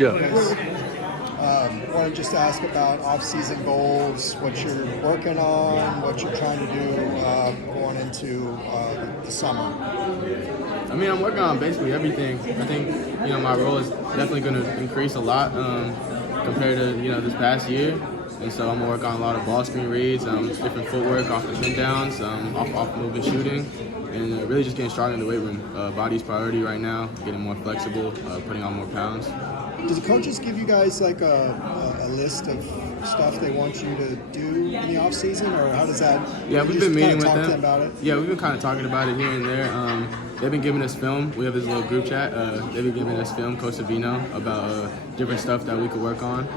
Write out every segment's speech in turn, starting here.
Yeah. Wanted just to ask about off-season goals, what you're working on, what you're trying to do going into the summer. I mean, I'm working on basically everything. I think, my role is definitely going to increase a lot compared to, this past year. And so I'm going to work on a lot of ball screen reads, different footwork off the pin downs, off movement shooting, and really just getting stronger in the weight room. Body's priority right now, getting more flexible, putting on more pounds. Do the coaches give you guys like a list of stuff they want you to do in the off season, or how does that? Yeah, we've been meeting with them about it. Yeah, we've been kind of talking about it here and there. They've been giving us film. We have this little group chat. They've been giving us film, Coach Savino, about different stuff that we could work on.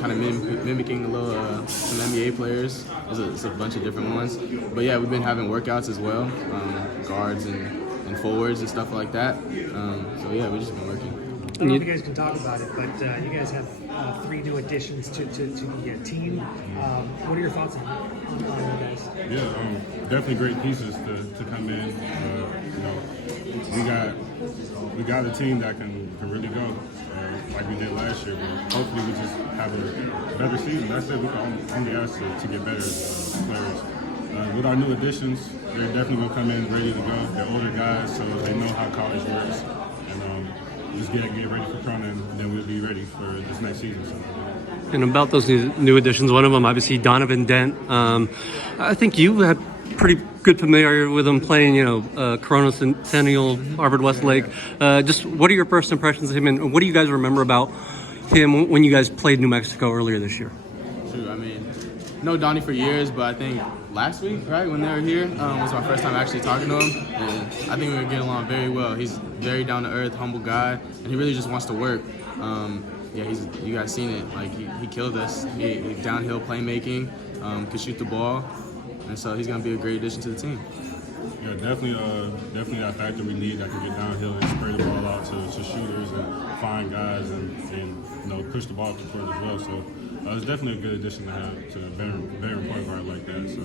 Kind of mimicking the little some NBA players. It's a bunch of different ones. But yeah, we've been having workouts as well, guards and forwards and stuff like that. So yeah, we've just been working. I don't know if you guys can talk about it, but you guys have 3 new additions to the team. What are your thoughts on you guys? Yeah, definitely great pieces to come in. We got a team that can really go like we did last year. But hopefully, we just have a better season. That's it. We can only ask to get better as players. With our new additions, they're definitely gonna come in ready to go. They're older guys, so they know how college works. Just get ready for Corona, and then we'll be ready for this next season. So. And about those new additions, one of them, obviously, Donovan Dent. I think you had pretty good familiarity with him playing, Corona Centennial, Harvard Westlake. Just what are your first impressions of him, and what do you guys remember about him when you guys played New Mexico earlier this year? Shoot, I mean, know Donnie for years, but I think last week, right, when they were here, was my first time actually talking to him, and I think we were getting along very well. He's very down-to-earth, humble guy, and he really just wants to work. You guys seen it. Like, he killed us. He downhill playmaking, could shoot the ball, and so he's going to be a great addition to the team. Yeah, definitely that factor we need that can get downhill and spray the ball out to shooters and find guys and push the ball up the court as well. So it's definitely a good addition to have to a veteran point guard like that. So.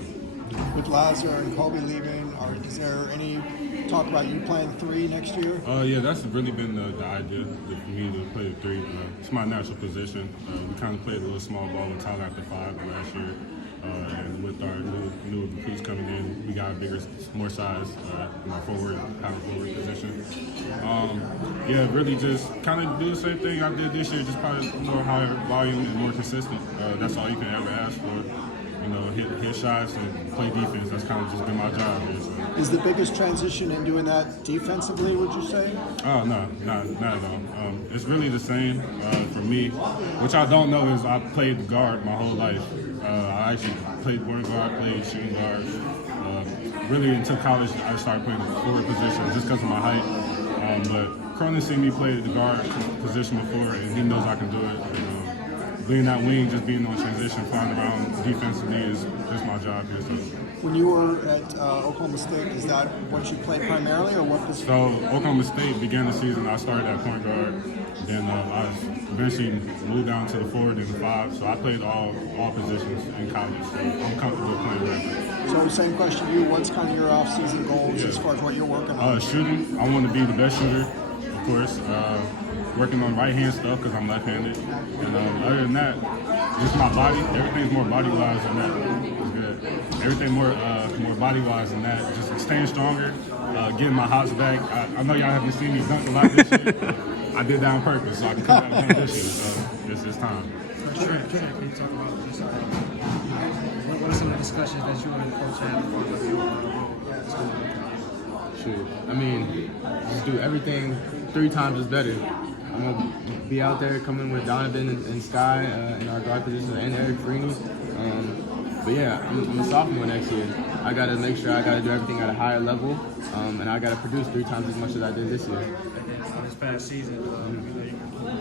With Lazar and Kobe leaving, is there any talk about you playing 3 next year? Yeah, that's really been the idea for me to play the 3. It's my natural position. We kind of played a little small ball with Tyler after 5 last year. And with our new recruits coming in, we got more size in our power forward position. Really just kind of do the same thing I did this year, just probably more higher volume and more consistent. That's all you can ever ask for. Hit shots and play defense. That's kind of just been my job here. So. Is the biggest transition in doing that defensively, would you say? Oh, no, not at all. It's really the same for me. Which I don't know is I played the guard my whole life. I actually played point guard, played shooting guard. Really until college, I started playing the forward position just because of my height. But Cronin seen me play the guard position before, and he knows I can do it. Being that wing, just being on transition, flying around defensively is just my job here. So. When you were at Oklahoma State, is that what you played primarily, or what position? So Oklahoma State began the season. I started at point guard. Then I eventually moved down to the forward and the 5. So I played all positions in college. So I'm comfortable playing that. So same question to you. What's kind of your off-season goals as far as what you're working on? Shooting. I want to be the best shooter, of course. Working on right-hand stuff because I'm left-handed. And other than that, just my body. Everything's more body-wise than that. It's good. Everything more body-wise than that. Just staying stronger, getting my hops back. I know y'all haven't seen me dunk a lot this year. I did that on purpose so I can come out this year. So it's time. Trent, can you talk about just what are some of the discussions that you and the coach had before the Shoot, I mean, just do everything 3 times as better. I'm going to be out there coming with Donovan and Sky in our guard position and Eric Freeney. But yeah, I'm a sophomore next year. I got to make sure I got to do everything at a higher level, and I got to produce 3 times as much as I did this year. This past season,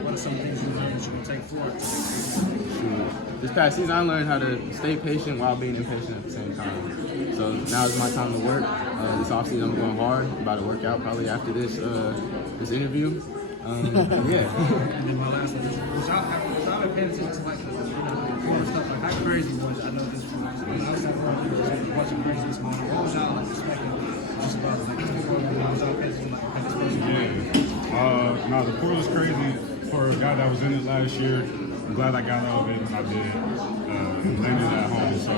what are some things you learned that you're going to take forward? This past season, I learned how to stay patient while being impatient at the same time. So now is my time to work. This offseason, I'm going hard. I'm about to work out probably after this interview. Yeah. And then my last one, was y'all paying attention to like the stuff, like how crazy was it? I know this from outside world, watching crazy this morning. What was y'all expecting just about like this program? Was y'all paying attention like this person? Yeah. No, the portal is crazy for guy that was in it last year. I'm glad I got out of it when I did. Landed at home. So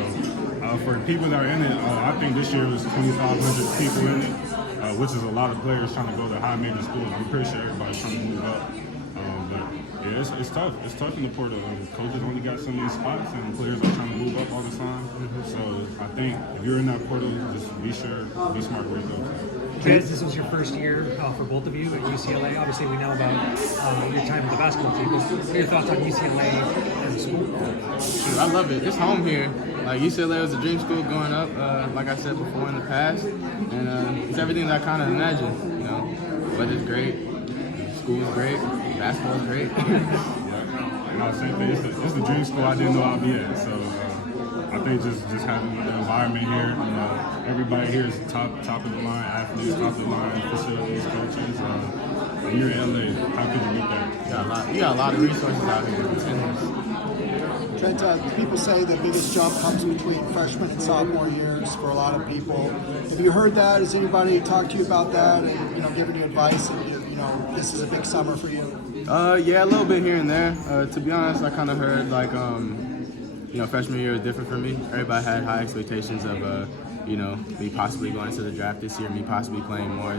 for people that are in it, I think this year was 2,500 people in it, which is a lot of players trying to go to high major schools. I'm pretty sure everybody's trying to move up. But yeah, it's tough. It's tough in the portal. Coaches only got so many spots, and players are trying to move up all the time. So I think if you're in that portal, just be smart where you go. Jez, this was your first year for both of you at UCLA. Obviously, we know about your time with the basketball team. What are your thoughts on UCLA as a school? Shoot, I love it. It's home here. Like UCLA was a dream school growing up, like I said before in the past, and it's everything that I kind of imagined. You know, weather's great, school's great, basketball's great. Yeah, same thing. It's the dream school I didn't know I'd be at. So I think just having the environment here, everybody here is top of the line athletes, top of the line facilities, coaches. And you're in LA. How could you beat that? You got a lot of resources out here. Trent, people say the biggest jump comes between freshman and sophomore years for a lot of people. Have you heard that? Has anybody talked to you about that and given you advice? And this is a big summer for you. Yeah, a little bit here and there. To be honest, I kind of heard like freshman year was different for me. Everybody had high expectations of me possibly going to the draft this year, me possibly playing more.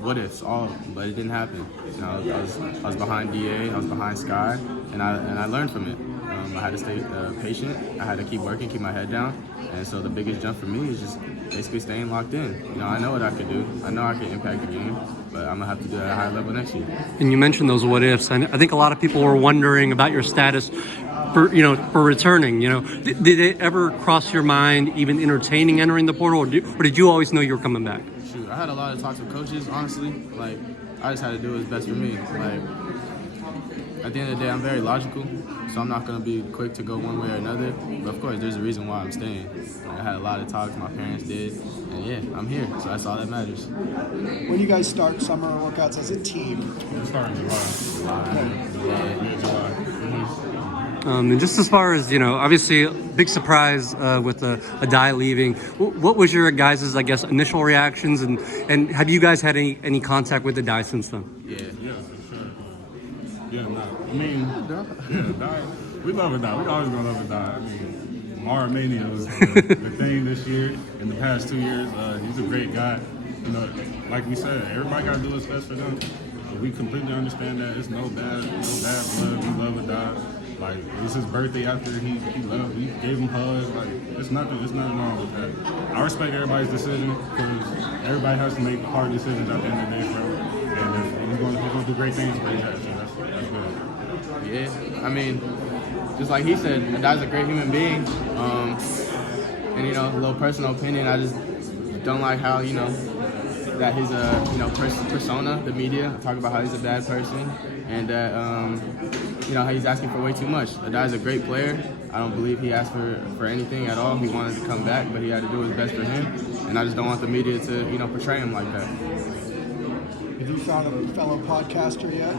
What ifs, but it didn't happen. I was behind DA, I was behind Sky, and I learned from it. I had to stay patient. I had to keep working, keep my head down. And so the biggest jump for me is just basically staying locked in. I know what I could do. I know I can impact the game, but I'm gonna have to do it at a high level next year. And you mentioned those what ifs. I think a lot of people were wondering about your status for returning. Did it ever cross your mind even entertaining entering the portal, or did you always know you were coming back? Shoot, I had a lot of talks with coaches. Honestly, like I just had to do what's best for me. Like at the end of the day, I'm very logical, so I'm not gonna be quick to go one way or another. But of course, there's a reason why I'm staying. I had a lot of talks. My parents did, and yeah, I'm here. So that's all that matters. When do you guys start summer workouts as a team? We'll start in July. Mid-July. And just as far as, obviously a big surprise with a die leaving. What was your guys' initial reactions, and have you guys had any contact with the die since then? Yeah, for sure. Yeah, die. We love a die. We always gonna love a die. Mara Mania was the thing this year. In the past 2 years, he's a great guy. Like we said, everybody gotta do what's best for them. We completely understand that. It's no bad blood. We love a die. Like, it was his birthday after he left. We gave him hugs. Like, it's nothing wrong with that. I respect everybody's decision because everybody has to make hard decisions at the end of the day, bro. And if we're going to do great things for you, that's good. Yeah, just like he said, Adai's a great human being. And a little personal opinion, I just don't like how that his persona, the media, talk about how he's a bad person, and that how he's asking for way too much. Adai's a great player. I don't believe he asked for anything at all. He wanted to come back, but he had to do his best for him, and I just don't want the media to portray him like that. Have you found a fellow podcaster yet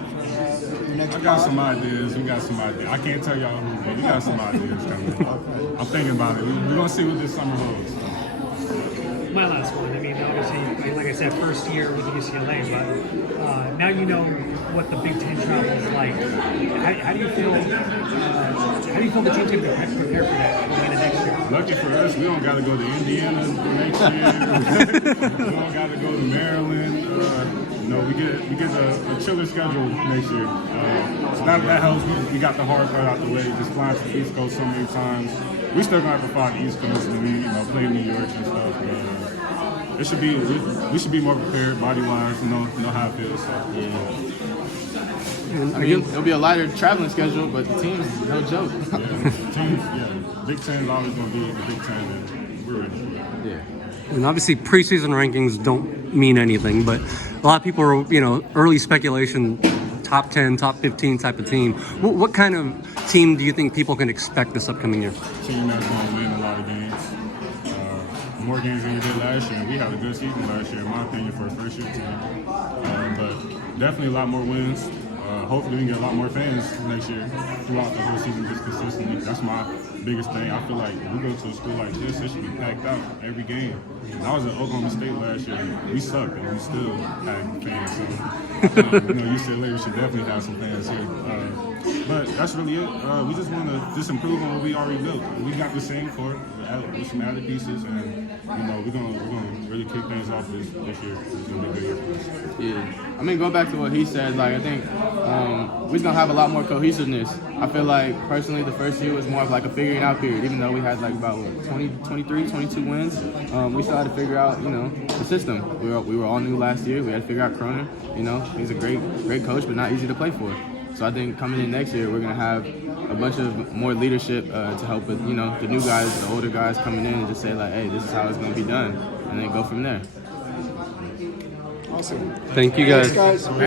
for your next I got pod? some ideas. We got some ideas. I can't tell y'all who, but we got some ideas coming. Okay. I'm thinking about it. We're going to see what this summer holds. My last one. Obviously, like I said, first year with UCLA, but now you know what the Big Ten travel is like. How do you feel? How do you feel the team's going to prepare for that going into next year? Lucky for us, we don't got to go to Indiana next year. We don't got to go to Maryland. We get a chiller schedule next year. So that helps. We got the hard part out the way. Just flying to the East Coast so many times. We still gonna have to fly to the East Coast and we play in New York and stuff. But we should be more prepared body wise. Know how it feels. So. It'll be a lighter traveling schedule, but the team's no joke. Big Ten's always gonna be the Big Ten, and we're ready for that. Yeah. And obviously preseason rankings don't mean anything, but a lot of people are, early speculation, top 10, top 15 type of team. What kind of team do you think people can expect this upcoming year? Team that's going to win a lot of games. More games than we did last year. We had a good season last year, in my opinion, for a first-year team. But definitely a lot more wins. Hopefully we can get a lot more fans next year throughout the whole season just consistently. That's my biggest thing. I feel like we go to a school like this, it should be packed out every game. And I was at Oklahoma State last year. We sucked, and we still had fans. So, UCLA, we should definitely have some fans here. that's really it. We just want to just improve on what we already built. We got the same core with some added pieces, and we're gonna really kick things off this year. It's gonna be a good year for us. Yeah, I mean, go back to what he said. Like, I think we're gonna have a lot more cohesiveness. I feel like personally, the first year was more of like a figuring out period. Even though we had like about 22 wins, we still had to figure out, the system. We were all new last year. We had to figure out Cronin. He's a great coach, but not easy to play for. So I think coming in next year, we're gonna have a bunch of more leadership to help with, the new guys, the older guys coming in and just say like, hey, this is how it's gonna be done, and then go from there. Awesome. Thank you guys. Thanks, guys.